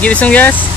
Give it some gas.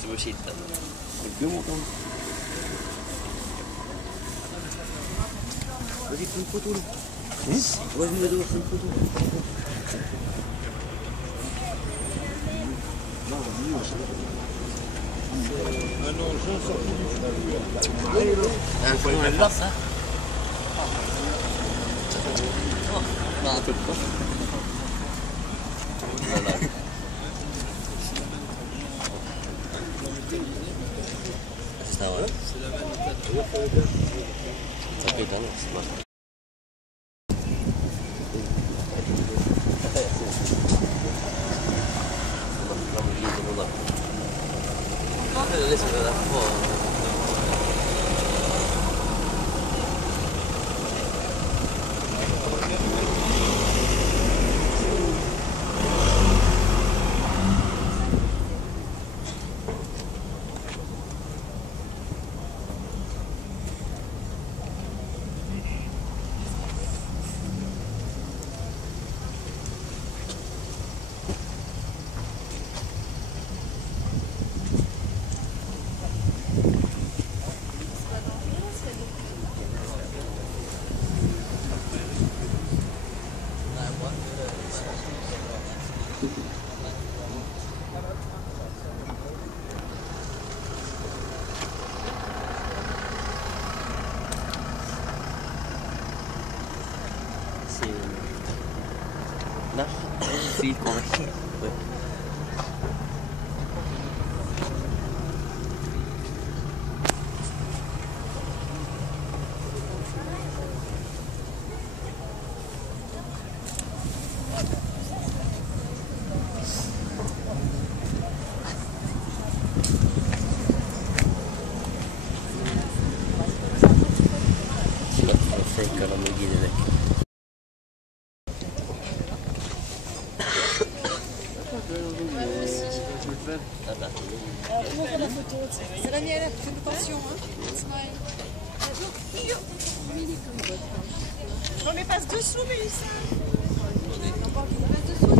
Tu veux skita? Vas-y, prends une photo là. Vas-y, va devoir faire une photo. Ah non, j'en sors plus du on est là, ça. Non, un peu de quoi. Voilà. C'est ça, voilà. C'est la vanne. Ça peut être un c'est pas. Fil converti. Ouais. Fake Lamborghini avec. Comment faire la photo? C'est la mienne, fais attention. Smile. J'en ai passe dessous, Mélissa. J'en passe dessous.